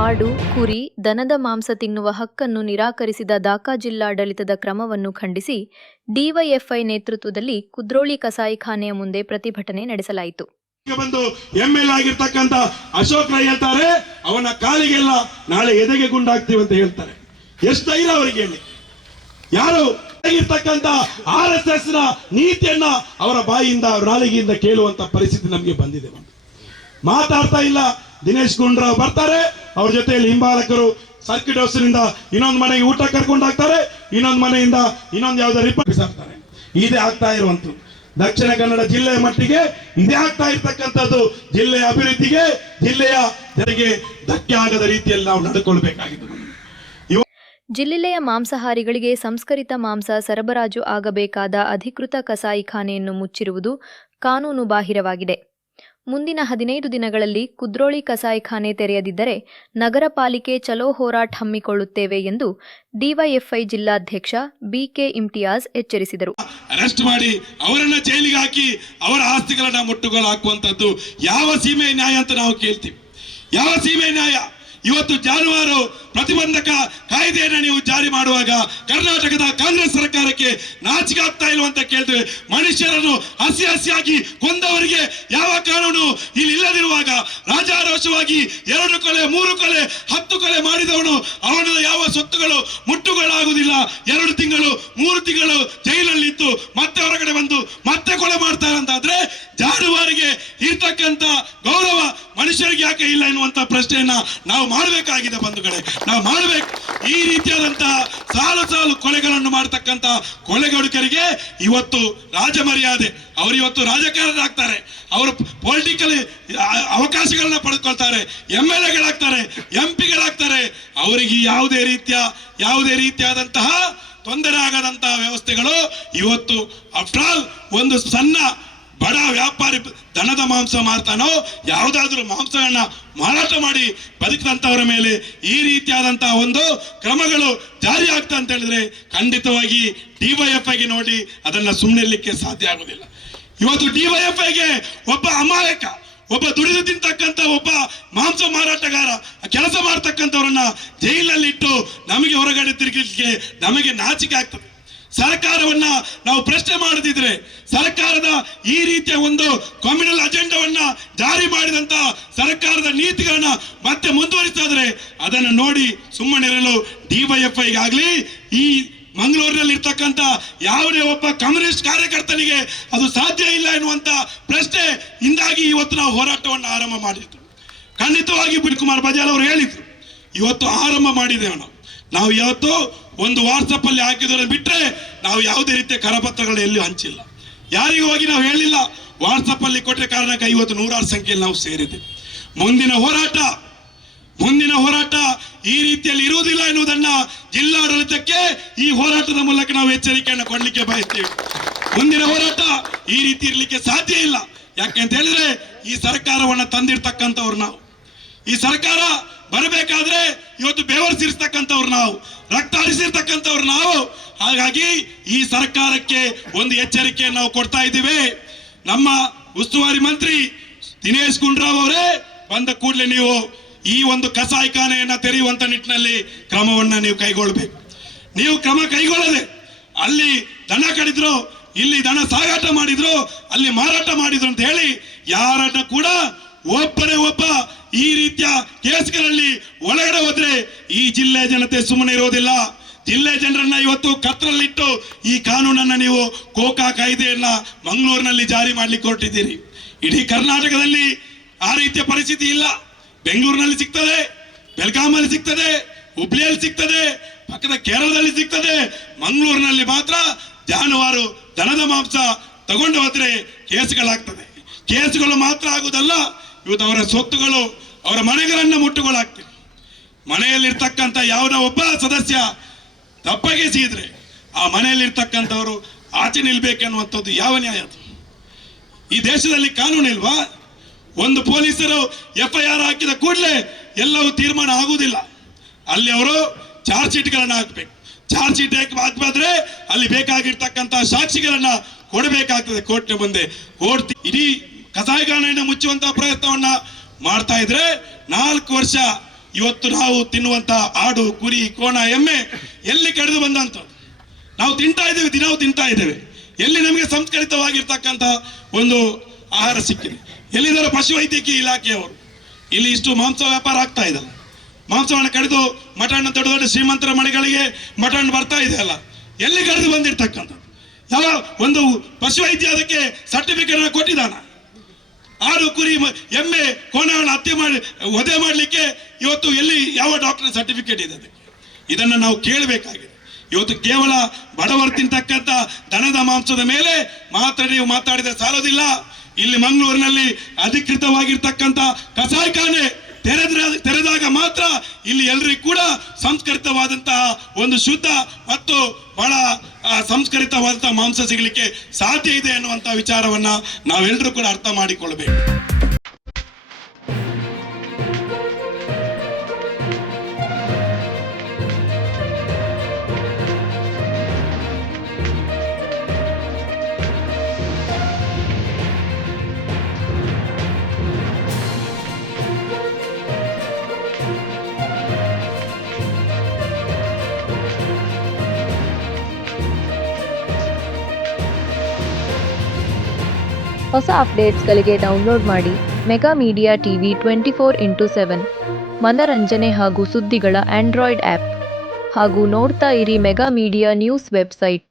ಆಡು, ಕುರಿ, ದನದ ಮಾಂಸ ತಿನ್ನುವ ಹಕ್ಕನ್ನು ನಿರಾಕರಿಸಿದ ದಾಖಾ ಜಿಲ್ಲಾಡಳಿತದ ಕ್ರಮವನ್ನು ಖಂಡಿಸಿ ಡಿವೈಎಫ್ಐ ನೇತೃತ್ವದಲ್ಲಿ ಕುದ್ರೋಳಿ ಕಸಾಯಿಖಾನೆಯ ಮುಂದೆ ಪ್ರತಿಭಟನೆ ನಡೆಸಲಾಯಿತು. ಬಂದು ಎಂ ಎಲ್ ಆಗಿರ್ತಕ್ಕಂತ ಅಶೋಕ್ ರೈ ಹೇಳ್ತಾರೆ, ಅವನ ಕಾಲಿಗೆಲ್ಲ ನಾಳೆ ಎದೆಗೆ ಗುಂಡಾಗ್ತೀವಿ ಅಂತ ಹೇಳ್ತಾರೆ. ಎಷ್ಟು ಧೈರ್ಯ ಅವರಿಗೆ ಹೇಳಿ. ಯಾರು ಆಗಿರ್ತಕ್ಕಂತ ಆರ್ ಎಸ್ ಎಸ್ನ ನೀತಿಯನ್ನ ಅವರ ಬಾಯಿಯಿಂದ ನಾಲಿಗೆಯಿಂದ ಕೇಳುವಂತ ಪರಿಸ್ಥಿತಿ ನಮಗೆ ಬಂದಿದೆ. ಮಾತಾಡ್ತಾ ಇಲ್ಲ, ದಿನೇಶ್ ಗುಂಡ್ರಾವ್ ಬರ್ತಾರೆ. ಅವ್ರ ಜೊತೆಯಲ್ಲಿ ಹಿಂಬಾಲಕರು ಸರ್ಕಿಟ್ ಹೌಸ್ನಿಂದ ಇನ್ನೊಂದು ಮನೆಗೆ ಊಟ ಕರ್ಕೊಂಡು ಹೋಗ್ತಾರೆ ಇನ್ನೊಂದು ಮನೆಯಿಂದ ಇನ್ನೊಂದು ಯಾವುದೋ ರಿಪೋರ್ಟ್ ಹಾಕ್ತಾರೆ. ಇದೇ ಆಗ್ತಾ ಇರುವಂತು ದಕ್ಷಿಣ ಕನ್ನಡ ಜಿಲ್ಲೆಯ ಮಟ್ಟಿಗೆ ಇದೇ ಆಗ್ತಾ ಇರ್ತಕ್ಕಂಥದ್ದು. ಜಿಲ್ಲೆಯ ಅಭಿವೃದ್ಧಿಗೆ, ಜಿಲ್ಲೆಯ ಜನರಿಗೆ ಧಕ್ಕೆ ಆಗದ ರೀತಿಯಲ್ಲಿ ನಾವು ನಡೆದುಕೊಳ್ಬೇಕಾಗಿದೆ ಜಿಲ್ಲೆಯ ಮಾಂಸಾಹಾರಿಗಳಿಗೆ ಸಂಸ್ಕರಿತ ಮಾಂಸ ಸರಬರಾಜು ಆಗಬೇಕಾದ ಅಧಿಕೃತ ಕಸಾಯಿಖಾನೆಯನ್ನು ಮುಚ್ಚಿರುವುದು ಕಾನೂನು ಬಾಹಿರವಾಗಿದೆ ಮುಂದಿನ ಹದಿನೈದು ದಿನಗಳಲ್ಲಿ ಕುದ್ರೋಳಿ ಕಸಾಯಿಖಾನೆ ತೆರೆಯದಿದ್ದರೆ ನಗರ ಪಾಲಿಕೆ ಚಲೋ ಹೋರಾಟ ಹಮ್ಮಿಕೊಳ್ಳುತ್ತೇವೆ ಎಂದು ಡಿವೈಎಫ್ಐ ಜಿಲ್ಲಾಧ್ಯಕ್ಷ ಬಿಕೆ ಇಮ್ತಿಯಾಜ್ ಎಚ್ಚರಿಸಿದರು. ಅರೆಸ್ಟ್ ಮಾಡಿ ಅವರನ್ನ ಜೈಲಿಗೆ ಹಾಕಿ ಅವರ ಆಸ್ತಿಗಳನ್ನ ಮುಟ್ಟುಗೋಲು ಹಾಕುವಂತದ್ದು ಯಾವ ಸೀಮೆ ನ್ಯಾಯ ಅಂತ ನಾವು ಕೇಳ್ತೀವಿ. ಯಾವ ಸೀಮೆ ನ್ಯಾಯ? ಇವತ್ತು ಜಾನುವಾರು ಪ್ರತಿಬಂಧಕ ಕಾಯ್ದೆಯನ್ನು ನೀವು ಜಾರಿ ಮಾಡುವಾಗ ಕರ್ನಾಟಕದ ಕಾಂಗ್ರೆಸ್ ಸರ್ಕಾರಕ್ಕೆ ನಾಚಿಕೆ ಆಗ್ತಾ ಇಲ್ವ ಅಂತ ಕೇಳ್ತೇವೆ ಮನುಷ್ಯರನ್ನು ಹಸಿ ಹಸಿಯಾಗಿ ಕೊಂದವರಿಗೆ ಯಾವ ಕಾನೂನು ಇಲ್ಲಿ ಇಲ್ಲದಿರುವಾಗ ರಾಜಾರೋಷವಾಗಿ ಎರಡು ಕೊಲೆ, ಮೂರು ಕೊಲೆ, ಹತ್ತು ಕೊಲೆ ಮಾಡಿದವನು, ಅವನ ಯಾವ ಸ್ವತ್ತುಗಳು ಮುಟ್ಟುಗಳಾಗುವುದಿಲ್ಲ. ಎರಡು ತಿಂಗಳು, ಮೂರು ತಿಂಗಳು ಜೈಲಲ್ಲಿತ್ತು ಮತ್ತೆ ಹೊರಗಡೆ ಬಂದು ಮತ್ತೆ ಕೊಲೆ ಮಾಡ್ತಾರೆ ಅಂತಾದ್ರೆ ಜಾನುವಾರಿಗೆ ಇರ್ತಕ್ಕಂಥ ಗೌರವ ಮನುಷ್ಯರಿಗೆ ಯಾಕೆ ಇಲ್ಲ ಎನ್ನುವಂಥ ಪ್ರಶ್ನೆಯನ್ನ ನಾವು ಮಾಡಬೇಕಾಗಿದೆ ಬಂಧುಗಳೇ. ನಾವು ಮಾಡಬೇಕು. ಈ ರೀತಿಯಾದಂತಹ ಸಾಲು ಸಾಲು ಕೊಲೆಗಳನ್ನು ಮಾಡತಕ್ಕಂತ ಕೊಲೆಗಡುಕರಿಗೆ ಇವತ್ತು ರಾಜಮರ್ಯಾದೆ. ಅವರು ಇವತ್ತು ರಾಜಕಾರಣರಾಗ್ತಾರೆ ಅವರು ಪೊಲಿಟಿಕಲ್ ಅವಕಾಶಗಳನ್ನ ಪಡೆದುಕೊಳ್ತಾರೆ. ಎಂ ಎಲ್ ಎಗಳಾಗ್ತಾರೆ ಎಂ ಪಿಗಳಾಗ್ತಾರೆ ಅವರಿಗೆ ಯಾವುದೇ ರೀತಿಯ, ಯಾವುದೇ ರೀತಿಯಾದಂತಹ ತೊಂದರೆ ಆಗದಂತಹ ವ್ಯವಸ್ಥೆಗಳು ಇವತ್ತು ಆಫ್ಟರ್ ಆಲ್ ಒಂದು ಸಣ್ಣ ಬಡ ವ್ಯಾಪಾರಿ ದನದ ಮಾಂಸ ಮಾರ್ತಾನೋ, ಯಾವುದಾದ್ರೂ ಮಾಂಸಗಳನ್ನ ಮಾರಾಟ ಮಾಡಿ ಬದುಕಿದಂಥವರ ಮೇಲೆ ಈ ರೀತಿಯಾದಂತಹ ಒಂದು ಕ್ರಮಗಳು ಜಾರಿ ಆಗ್ತಾ ಅಂತ ಹೇಳಿದ್ರೆ ಖಂಡಿತವಾಗಿ ಡಿವೈಎಫ್ಐಗೆ ನೋಡಿ ಅದನ್ನ ಸುಮ್ಮನೆಲ್ಲಿಕ್ಕೆ ಸಾಧ್ಯ ಆಗುದಿಲ್ಲ. ಇವತ್ತು ಡಿವೈಎಫ್ಐಗೆ ಒಬ್ಬ ಅಮಾಯಕ, ಒಬ್ಬ ದುಡಿದು ತಿಂತಕ್ಕಂಥ ಒಬ್ಬ ಮಾಂಸ ಮಾರಾಟಗಾರ ಕೆಲಸ ಮಾಡ್ತಕ್ಕಂಥವ್ರನ್ನ ಜೈಲಲ್ಲಿ ಇಟ್ಟು ನಮಗೆ ಹೊರಗಡೆ ತಿರುಗಲಿಕ್ಕೆ ನಮಗೆ ನಾಚಿಕೆ ಆಗ್ತದೆ. ಸರ್ಕಾರವನ್ನ ನಾವು ಪ್ರಶ್ನೆ ಮಾಡದಿದ್ರೆ ಸರ್ಕಾರದ ಈ ರೀತಿಯ ಒಂದು ಕಮ್ಯುನಲ್ ಅಜೆಂಡವನ್ನ ಜಾರಿ ಮಾಡಿದಂತ ಸರ್ಕಾರದ ನೀತಿಗಳನ್ನ ಮತ್ತೆ ಮುಂದುವರಿಸಿದ್ರೆ ಅದನ್ನು ನೋಡಿ ಸುಮ್ಮನಿರಲು ಆಗಲಿ, ಈ ಮಂಗಳೂರಿನಲ್ಲಿ ಇರ್ತಕ್ಕಂಥ ಯಾವುದೇ ಒಬ್ಬ ಕಮ್ಯುನಿಸ್ಟ್ ಕಾರ್ಯಕರ್ತನಿಗೆ ಅದು ಸಾಧ್ಯ ಇಲ್ಲ ಎನ್ನುವಂತ ಪ್ರಶ್ನೆ ಇಂದಾಗಿ ಇವತ್ತು ನಾವು ಹೋರಾಟವನ್ನು ಆರಂಭ ಮಾಡಿದ್ದು ಖಂಡಿತವಾಗಿ ಬಿಲ್ಕುಮಾರ್ ಬಜಾಲ್ ಅವರು ಹೇಳಿದ್ರು, ಇವತ್ತು ಆರಂಭ ಮಾಡಿದೆ ನಾವು ನಾವು ಇವತ್ತು ಒಂದು ವಾಟ್ಸಪ್ ಅಲ್ಲಿ ಹಾಕಿದ್ರೆ ಬಿಟ್ರೆ ನಾವು ಯಾವುದೇ ರೀತಿಯ ಕರಪತ್ರಗಳನ್ನ ಎಲ್ಲಿಯೂ ಹಂಚಿಲ್ಲ. ಯಾರಿಗೂ ಹೋಗಿ ನಾವು ಹೇಳಿಲ್ಲ ವಾಟ್ಸಪ್ ಅಲ್ಲಿ ಕೊಟ್ಟ ಕಾರಣಕ್ಕೆ ಐವತ್ತು, ನೂರಾರು ಸಂಖ್ಯೆಯಲ್ಲಿ ನಾವು ಸೇರಿದೆ ಮುಂದಿನ ಹೋರಾಟ ಮುಂದಿನ ಹೋರಾಟ ಈ ರೀತಿಯಲ್ಲಿ ಇರುವುದಿಲ್ಲ ಎನ್ನುವುದನ್ನ ಜಿಲ್ಲಾಡಳಿತಕ್ಕೆ ಈ ಹೋರಾಟದ ಮೂಲಕ ನಾವು ಎಚ್ಚರಿಕೆಯನ್ನು ಕೊಡಲಿಕ್ಕೆ ಬಯಸ್ತೇವೆ. ಮುಂದಿನ ಹೋರಾಟ ಈ ರೀತಿ ಇರಲಿಕ್ಕೆ ಸಾಧ್ಯ ಇಲ್ಲ. ಯಾಕೆ ಅಂತ ಹೇಳಿದ್ರೆ ಈ ಸರ್ಕಾರವನ್ನ ತಂದಿರ್ತಕ್ಕಂಥವ್ರು ನಾವು. ಈ ಸರ್ಕಾರ ಬರಬೇಕಾದ್ರೆ ಇವತ್ತು ಬೆವರಿಸಿರ್ತಕ್ಕಂಥವ್ರು ನಾವು ರಕ್ತ ಹರಿಸಿರ್ತಕ್ಕಂಥವ್ರು ನಾವು. ಹಾಗಾಗಿ ಈ ಸರ್ಕಾರಕ್ಕೆ ಒಂದು ಎಚ್ಚರಿಕೆಯನ್ನು ನಾವು ಕೊಡ್ತಾ ಇದ್ದೀವಿ. ನಮ್ಮ ಉಸ್ತುವಾರಿ ಮಂತ್ರಿ ದಿನೇಶ್ ಗುಂಡ್ರಾವ್ ಅವರೇ, ಬಂದ ಕೂಡಲೇ ನೀವು ಈ ಒಂದು ಕಸಾಯಿಖಾನೆಯನ್ನ ತೆರೆಯುವಂತ ನಿಟ್ಟಿನಲ್ಲಿ ಕ್ರಮವನ್ನ ನೀವು ಕೈಗೊಳ್ಬೇಕು. ನೀವು ಕ್ರಮ ಕೈಗೊಳ್ಳದೆ, ಅಲ್ಲಿ ದನ ಕಡಿದ್ರು, ಇಲ್ಲಿ ದನ ಸಾಗಾಟ ಮಾಡಿದ್ರು, ಅಲ್ಲಿ ಮಾರಾಟ ಮಾಡಿದ್ರು ಅಂತ ಹೇಳಿ, ಯಾರನ್ನ ಕೂಡ ಒಬ್ಬರೇ ಒಬ್ಬ ಈ ರೀತಿಯ ಕೇಸ್ಗಳಲ್ಲಿ ಒಳಗಡೆ ಹೋದ್ರೆ ಈ ಜಿಲ್ಲೆ ಜನತೆ ಸುಮ್ಮನೆ ಇರೋದಿಲ್ಲ. ಜಿಲ್ಲೆ ಜನರನ್ನ ಇವತ್ತು ಕತ್ತರಲ್ಲಿಟ್ಟು ಈ ಕಾನೂನನ್ನ ನೀವು ಕೋಕಾ ಕಾಯ್ದೆಯನ್ನ ಮಂಗಳೂರಿನಲ್ಲಿ ಜಾರಿ ಮಾಡ್ಲಿಕ್ಕೆ ಹೊರಟಿದ್ದೀರಿ. ಇಡೀ ಕರ್ನಾಟಕದಲ್ಲಿ ಆ ರೀತಿಯ ಪರಿಸ್ಥಿತಿ ಇಲ್ಲ. ಬೆಂಗಳೂರಿನಲ್ಲಿ ಸಿಗ್ತದೆ ಬೆಳಗಾಮಲ್ಲಿ ಸಿಗ್ತದೆ, ಹುಬ್ಳಿಯಲ್ಲಿ ಸಿಗ್ತದೆ, ಪಕ್ಕದ ಕೇರಳದಲ್ಲಿ ಸಿಗ್ತದೆ. ಮಂಗಳೂರಿನಲ್ಲಿ ಮಾತ್ರ ಜಾನುವಾರು ದನದ ಮಾಂಸ ತಗೊಂಡು ಹೋದ್ರೆ ಕೇಸುಗಳಾಗ್ತದೆ. ಕೇಸುಗಳು ಮಾತ್ರ ಆಗುವುದಲ್ಲ, ಇವತ್ತು ಅವರ ಸ್ವತ್ತುಗಳು ಅವರ ಮನೆಗಳನ್ನ ಮುಟ್ಟುಗಳಾಗ್ತವೆ ಮನೆಯಲ್ಲಿರ್ತಕ್ಕಂಥ ಯಾವುದೋ ಒಬ್ಬ ಸದಸ್ಯ ತಪ್ಪಗೆಸಿದ್ರೆ ಆ ಮನೆಯಲ್ಲಿರ್ತಕ್ಕಂಥವರು ಆಚೆ ನಿಲ್ಬೇಕನ್ನುವಂಥದ್ದು ಯಾವ ನ್ಯಾಯ ಅದು? ಈ ದೇಶದಲ್ಲಿ ಕಾನೂನು ಇಲ್ವಾ? ಒಂದು ಪೊಲೀಸರು ಎಫ್ ಐ ಆರ್ ಹಾಕಿದ ಕೂಡಲೇ ಎಲ್ಲವೂ ತೀರ್ಮಾನ ಆಗುವುದಿಲ್ಲ. ಅಲ್ಲಿ ಅವರು ಚಾರ್ಜ್ ಶೀಟ್ಗಳನ್ನು ಹಾಕ್ಬೇಕು. ಚಾರ್ಜ್ ಶೀಟ್ ಹಾಕ್ಬಾದ್ರೆ ಅಲ್ಲಿ ಬೇಕಾಗಿರ್ತಕ್ಕಂಥ ಸಾಕ್ಷಿಗಳನ್ನ ಕೊಡಬೇಕಾಗ್ತದೆ ಕೋರ್ಟ್ನ ಮುಂದೆ. ಕೋರ್ಟ್ ಇಡೀ ಕಸಾಯಿಖಾನೆಯನ್ನು ಮುಚ್ಚುವಂತಹ ಪ್ರಯತ್ನವನ್ನ ಮಾಡ್ತಾ ಇದ್ರೆ ನಾಲ್ಕು ವರ್ಷ ಇವತ್ತು ನಾವು ತಿನ್ನುವಂತ ಆಡು, ಕುರಿ, ಕೋಣ, ಎಮ್ಮೆ ಎಲ್ಲಿ ಕಡಿದು ಬಂದಂತ ನಾವು ತಿಂತಾ ಇದ್ದೇವೆ, ದಿನವೂ ತಿಂತಾ ಇದ್ದೇವೆ. ಎಲ್ಲಿ ನಮಗೆ ಸಂಸ್ಕರಿತವಾಗಿರ್ತಕ್ಕಂಥ ಒಂದು ಆಹಾರ ಸಿಕ್ಕಿದೆ. ಎಲ್ಲಿದ್ದಾರೆ ಪಶುವೈದ್ಯಕೀಯ ಇಲಾಖೆಯವರು, ಇಲ್ಲಿ ಇಷ್ಟು ಮಾಂಸ ವ್ಯಾಪಾರ ಆಗ್ತಾ ಇದೆ ಮಾಂಸವನ್ನು ಕಡಿದು ಮಟನ್, ದೊಡ್ಡ ದೊಡ್ಡ ಶ್ರೀಮಂತರ ಮನೆಗಳಿಗೆ ಮಟನ್ ಬರ್ತಾ ಇದೆ ಅಲ್ಲ. ಎಲ್ಲಿ ಕಡಿದು ಬಂದಿರ್ತಕ್ಕಂಥದ್ದು? ಯಾವ ಒಂದು ಪಶುವೈದ್ಯ ಅದಕ್ಕೆ ಸರ್ಟಿಫಿಕೇಟ್ ಕೊಟ್ಟಿದ್ದಾನ? ಆಡು ಕುರಿ ಎಮ್ಮೆ ಕೋಣವನ್ನು ಹತ್ಯೆ ಮಾಡಿ, ವಧೆ ಮಾಡಲಿಕ್ಕೆ ಇವತ್ತು ಎಲ್ಲಿ ಯಾವ ಡಾಕ್ಟರ್ ಸರ್ಟಿಫಿಕೇಟ್ ಇದೆ ಅದಕ್ಕೆ? ಇದನ್ನು ನಾವು ಕೇಳಬೇಕಾಗಿದೆ. ಇವತ್ತು ಕೇವಲ ಬಡವರು ತಿಂತಕ್ಕಂಥ ದನದ ಮಾಂಸದ ಮೇಲೆ ಮಾತ್ರ ನೀವು ಮಾತಾಡಿದರೆ ಸಾಲೋದಿಲ್ಲ. ಇಲ್ಲಿ ಮಂಗಳೂರಿನಲ್ಲಿ ಅಧಿಕೃತವಾಗಿರ್ತಕ್ಕಂಥ ಕಸಾಯಿಖಾನೆ ತೆರೆದ್ರ ತೆರೆದಾಗ ಮಾತ್ರ ಇಲ್ಲಿ ಎಲ್ರಿಗೂ ಕೂಡ ಸಂಸ್ಕೃತವಾದಂತಹ ಒಂದು ಶುದ್ಧ ಮತ್ತು ಬಹಳ ಸಂಸ್ಕೃತವಾದಂತಹ ಮಾಂಸ ಸಿಗಲಿಕ್ಕೆ ಸಾಧ್ಯ ಇದೆ ಅನ್ನುವಂಥ ವಿಚಾರವನ್ನ ನಾವೆಲ್ಲರೂ ಕೂಡ ಅರ್ಥ ಮಾಡಿಕೊಳ್ಬೇಕು ಹೊಸ ಅಪ್ಡೇಟ್ಸ್ಗಳಿಗೆ ಡೌನ್ಲೋಡ್ ಮಾಡಿ mega media TV twenty four into seven, ಮನರಂಜನೆ ಹಾಗೂ ಸುದ್ದಿಗಳ ಆಂಡ್ರಾಯ್ಡ್ ಆ್ಯಪ್. ಹಾಗೂ ನೋಡ್ತಾ ಇರಿ ಮೆಗಾ ಮೀಡಿಯಾ ನ್ಯೂಸ್ ವೆಬ್ಸೈಟ್.